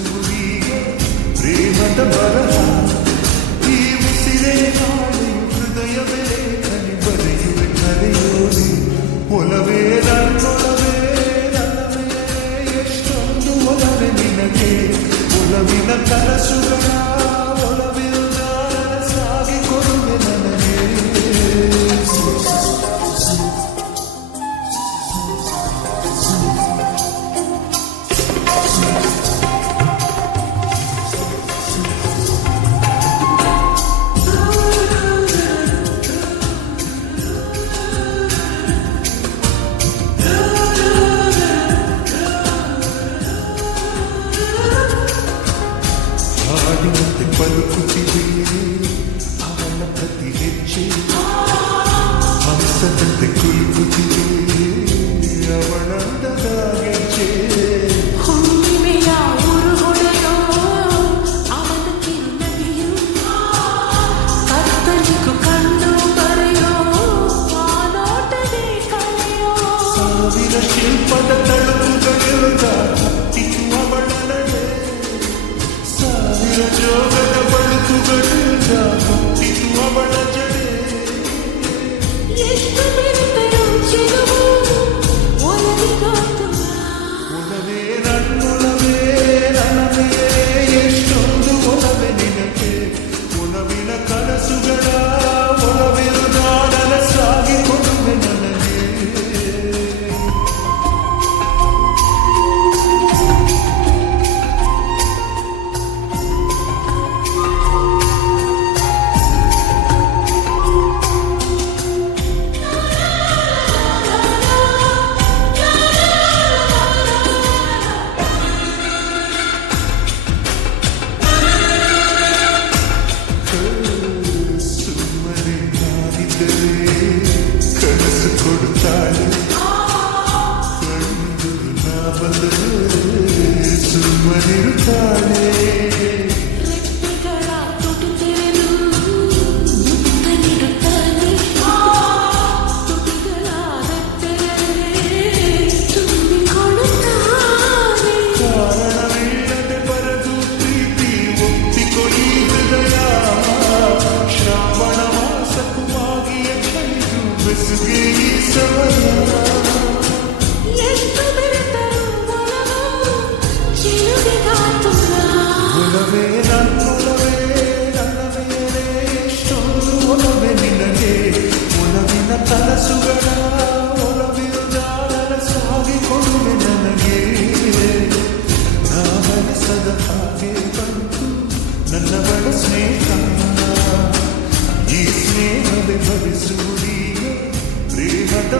ಭರಿಸುವುದೀಗ ಪ್ರೇಮದ ಬರಹ ಈ ಉಸಿರೇ ನಾಳೆ ಹೃದಯವೇ ಕನಿ ಬರೆಯುವೆ ಕರೆಯೋರಿ ಒಲವೇ ನನ್ನೊಲವೇ ನನ್ನವೇ ಎಷ್ಟೊಂದು ಒಲವೆ ನಿನಗೆ ಒಲವಿನ ಕನಸುಗಳ ಒಲವಿಲ್ಲ ಸಾಗಿ ಕೊಡುವೆ ನನಗೆ ಹಾಡಿನಂತೆ ಬದುಕುತ್ತಿದೆ ಅವಳ ಪ್ರತಿ ಹೆಜ್ಜೆ ಹಂಸದಂತೆ ಕುಲುಕುತ್ತಿದೆ ಅವಳಂದದ ಗೆಜ್ಜೆ ಹುಣ್ಣಿಮೆಯ ಉರುಹೊಡೆಯೋ ಅವನ ಕಿನ್ನದಿಯು ಕತ್ತಲಿಗೂ ಕಣ್ಣು ಬರೆಯೋ ಆ ನೋಟವೇ ಕಳೆಯೋ ಸಾವಿರ ಶಿಲ್ಪದ ತಳುಕುಗಳಿಂದ ಹತ್ತಿತು ಅವಳ ನಡೆ ಸಾವಿರ ಜೋಗದ ಬಳುಕುಗಳಿಂದ ಹುಟ್ಟಿತು ಅವಳ ಜಡೆ ಎಷ್ಟು ಬೆರೆತರೂ ಚೆಲುವು ಒಲವಿಗಾತುರ ಒಲವೇ ನನ್ನೊಲವೇ ನನ್ನವೇ ಎಷ್ಟೊಂದು ಒಲವೆ ನಿನಗೆ ಒಲವಿನ ಕನಸುಗಳ ಒಲವಿಲ್ಲ ನನಸಾಗಿ ಕೊಡುವೆ ನನಗೆ ಸುಮ್ಮನೆ ನಾನಿದ್ದರೆ ಕನಸು ಕೊಡುತ್ತಾಳೆ ಕಣ್ಣು ನಾ ಬಂದರೆ ಸುಮ್ಮನಿರುತ್ತಾಳೆ ರೆಪ್ಪೆಗಳ ತುಟಿತೆರೆದು ಮುತ್ತ ನೀಡುತ್ತಾನೆ ತುಟಿಗಳ ರೆಪ್ಪೆಗಳೇ ತುಂಬಿಕೊಳ್ಳುತ್ತಾನೆ ಕಾರಣವಿಲ್ಲದೆ ಬರದು ಪ್ರೀತಿ ಒಪ್ಪಿಕೊಳ್ಳಿ ಹೃದಯ ಶ್ರಾವಣ ಮಾಸಕುಮಾಗಿಯ ಕೈದು ಬೆಸುಗೆ ಈ ಸಮಯ ಎಷ್ಟು ಬೆರೆತರೂ ಒಲವು ಚೆಲುವಿಗಾತುರ ಒಲವೇ ನನ್ನೊಲವೇ ನನ್ನ ಮೇಲೆ ಎಷ್ಟೊಂದು ಒಲವೆ ನಿನಗೆ ಒಲವಿನ ಕನಸುಗಳ ಒಲವಿಲ್ಲ ಸಾಗಿ ಕೊಡುವೆ ನನಗೆ ನಾವನಿಸದ ಹಾಗೆ ಬಂತು ನನ್ನವಳ ಸ್ನೇಹ ಈ ಸ್ನೇಹವೇ ಭರಿಸುವುದೀಗ ಪ್ರೇಮದ